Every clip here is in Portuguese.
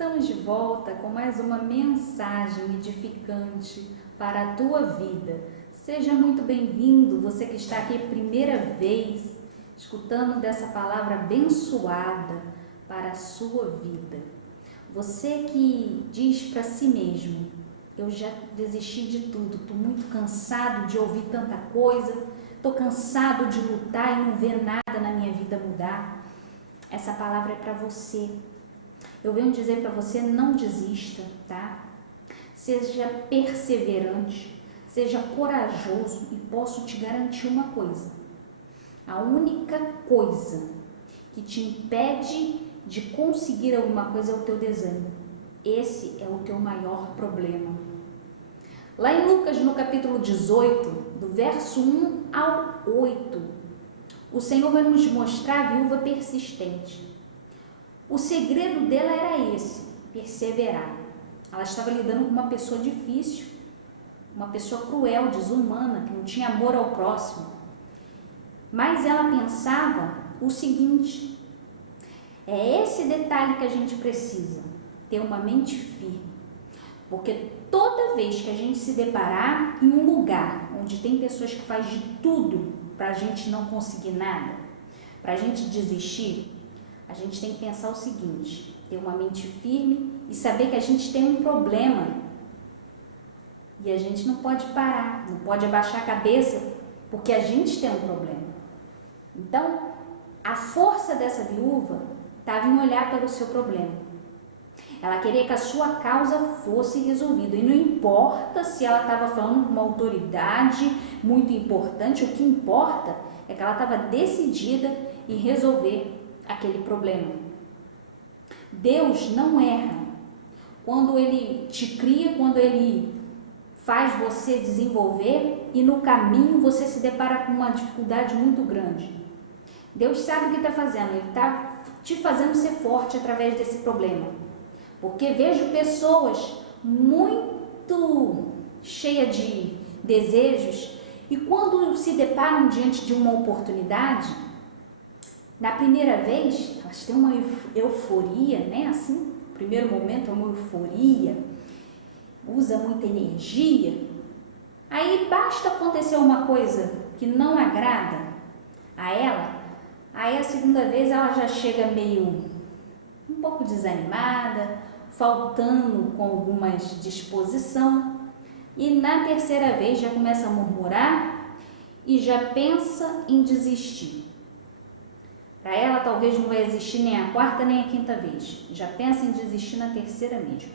Estamos de volta com mais uma mensagem edificante para a tua vida. Seja muito bem-vindo, você que está aqui primeira vez, escutando dessa palavra abençoada para a sua vida. Você que diz para si mesmo: eu já desisti de tudo, estou muito cansado de ouvir tanta coisa, estou cansado de lutar e não ver nada na minha vida mudar. Essa palavra é para você. Eu venho dizer para você: não desista, tá? Seja perseverante, seja corajoso, e posso te garantir uma coisa: a única coisa que te impede de conseguir alguma coisa é o teu desânimo. Esse é o teu maior problema. Lá em Lucas, no capítulo 18, do verso 1 ao 8, o Senhor vai nos mostrar a viúva persistente. O segredo dela era esse: perseverar. Ela estava lidando com uma pessoa difícil, uma pessoa cruel, desumana, que não tinha amor ao próximo. Mas ela pensava o seguinte: é esse detalhe que a gente precisa, ter uma mente firme. Porque toda vez que a gente se deparar em um lugar onde tem pessoas que fazem de tudo para a gente não conseguir nada, para a gente desistir, a gente tem que pensar o seguinte: ter uma mente firme e saber que a gente tem um problema. E a gente não pode parar, não pode abaixar a cabeça, porque a gente tem um problema. Então, a força dessa viúva estava em olhar para o seu problema. Ela queria que a sua causa fosse resolvida. E não importa se ela estava falando com uma autoridade muito importante, o que importa é que ela estava decidida em resolver aquele problema. Deus não erra. Quando Ele te cria, quando Ele faz você desenvolver e no caminho você se depara com uma dificuldade muito grande, Deus sabe o que está fazendo. Ele está te fazendo ser forte através desse problema. Porque vejo pessoas muito cheias de desejos e quando se deparam diante de uma oportunidade, na primeira vez, elas têm uma euforia, né? Assim, no primeiro momento é uma euforia, usa muita energia. Aí basta acontecer uma coisa que não agrada a ela, aí a segunda vez ela já chega meio um pouco desanimada, faltando com algumas disposição, e na terceira vez já começa a murmurar e já pensa em desistir. Para ela talvez não vai existir nem a quarta nem a quinta vez, já pensa em desistir na terceira mesmo.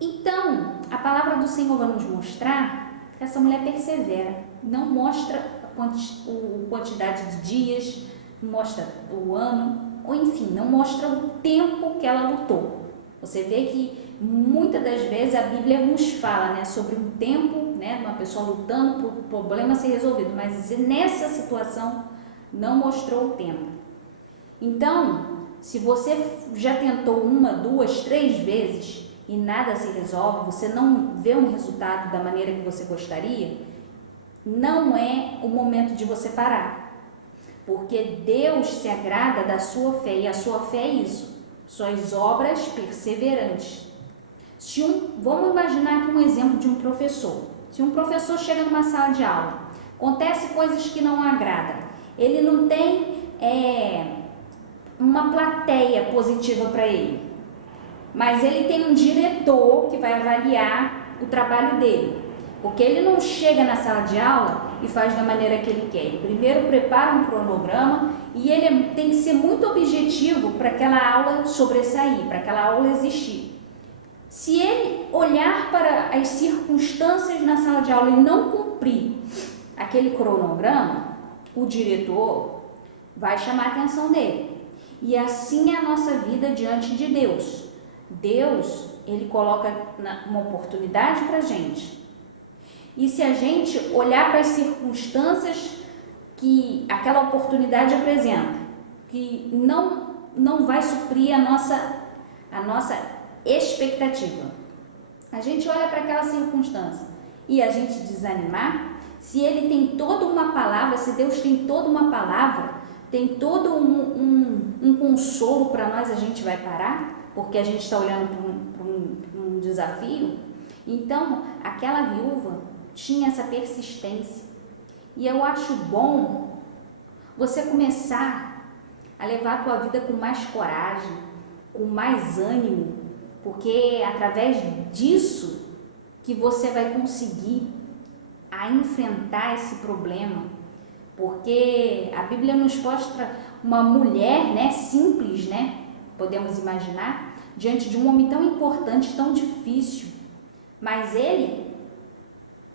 Então, a palavra do Senhor vai nos mostrar que essa mulher persevera, não mostra a quantidade de dias, não mostra o ano, ou enfim, não mostra o tempo que ela lutou. Você vê que muitas das vezes a Bíblia nos fala, né, sobre um tempo, né, uma pessoa lutando para o problema ser resolvido, mas nessa situação não mostrou o tempo. Então, se você já tentou uma, duas, três vezes e nada se resolve, você não vê um resultado da maneira que você gostaria, não é o momento de você parar. Porque Deus se agrada da sua fé, e a sua fé é isso: suas obras perseverantes. Vamos imaginar aqui um exemplo de um professor. Se um professor chega numa sala de aula, acontece coisas que não agradam, ele não tem uma plateia positiva para ele, mas ele tem um diretor que vai avaliar o trabalho dele. Porque ele não chega na sala de aula e faz da maneira que ele quer. Ele primeiro prepara um cronograma e ele tem que ser muito objetivo para aquela aula sobressair, para aquela aula existir. Se ele olhar para as circunstâncias na sala de aula e não cumprir aquele cronograma, o diretor vai chamar a atenção dele. E assim é a nossa vida diante de Deus. Deus, Ele coloca uma oportunidade para a gente. E se a gente olhar para as circunstâncias que aquela oportunidade apresenta, que não vai suprir a nossa expectativa, a gente olha para aquela circunstância e a gente desanimar, se Ele tem toda uma palavra, se Deus tem toda uma palavra tem todo um consolo para nós, a gente vai parar, porque a gente está olhando para um desafio. Então, aquela viúva tinha essa persistência. E eu acho bom você começar a levar a tua vida com mais coragem, com mais ânimo, porque é através disso que você vai conseguir a enfrentar esse problema. Porque a Bíblia nos mostra uma mulher, né, simples, né, podemos imaginar, diante de um homem tão importante, tão difícil, mas ele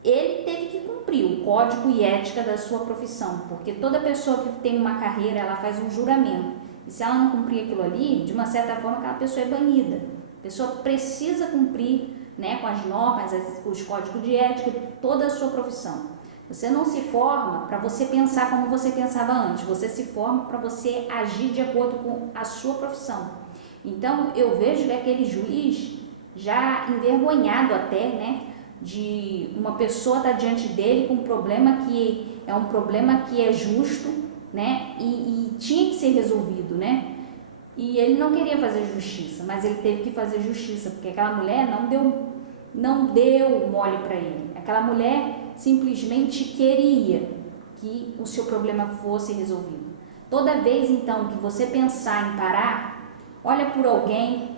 teve que cumprir o código e ética da sua profissão, porque toda pessoa que tem uma carreira, ela faz um juramento, e se ela não cumprir aquilo ali, de uma certa forma aquela pessoa é banida. A pessoa precisa cumprir, né, com as normas, os códigos de ética, toda a sua profissão. Você não se forma para você pensar como você pensava antes, você se forma para você agir de acordo com a sua profissão. Então, eu vejo que aquele juiz, já envergonhado até, né, de uma pessoa estar diante dele com um problema que é um problema que é justo, né, e tinha que ser resolvido, né, e ele não queria fazer justiça, mas ele teve que fazer justiça, porque aquela mulher não deu mole para ele. Aquela mulher simplesmente queria que o seu problema fosse resolvido. Toda vez, então, que você pensar em parar, olha por alguém,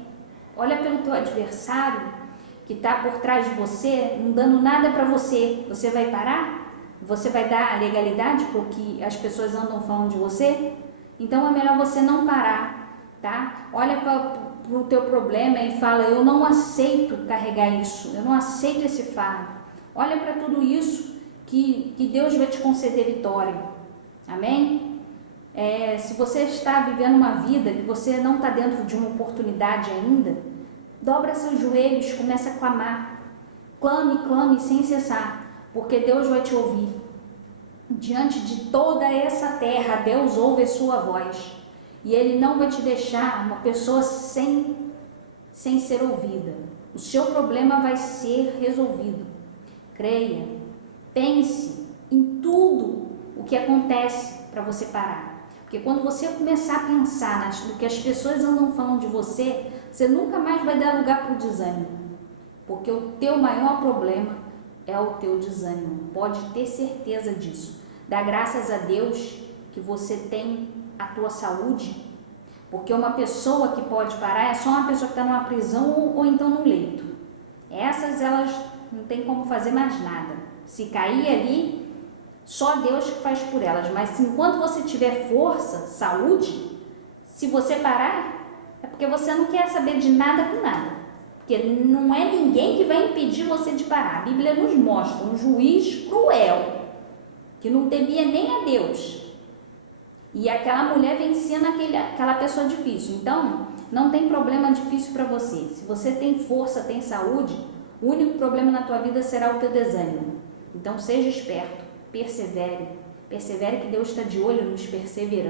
olha pelo teu adversário que está por trás de você, não dando nada para você. Você vai parar? Você vai dar legalidade para o que as pessoas andam falando de você? Então é melhor você não parar, tá? Olha para o teu problema e fala: eu não aceito carregar isso, eu não aceito esse fardo. Olha para tudo isso que Deus vai te conceder vitória. Amém? Se você está vivendo uma vida que você não está dentro de uma oportunidade ainda, dobra seus joelhos, começa a clamar. Clame, clame sem cessar, porque Deus vai te ouvir. Diante de toda essa terra, Deus ouve a sua voz. E Ele não vai te deixar uma pessoa sem ser ouvida. O seu problema vai ser resolvido. Creia, pense em tudo o que acontece para você parar. Porque quando você começar a pensar no que as pessoas andam falando de você, você nunca mais vai dar lugar para o desânimo. Porque o teu maior problema é o teu desânimo. Pode ter certeza disso. Dá graças a Deus que você tem a tua saúde. Porque uma pessoa que pode parar é só uma pessoa que está numa prisão ou então num leito. Essas, elas não tem como fazer mais nada. Se cair ali, só Deus que faz por elas. Mas enquanto você tiver força, saúde, se você parar, é porque você não quer saber de nada com nada. Porque não é ninguém que vai impedir você de parar. A Bíblia nos mostra um juiz cruel, que não temia nem a Deus. E aquela mulher vencendo aquela pessoa difícil. Então, não tem problema difícil para você. Se você tem força, tem saúde, o único problema na tua vida será o teu desânimo. Então, seja esperto, persevere. Persevere que Deus está de olho nos perseverantes.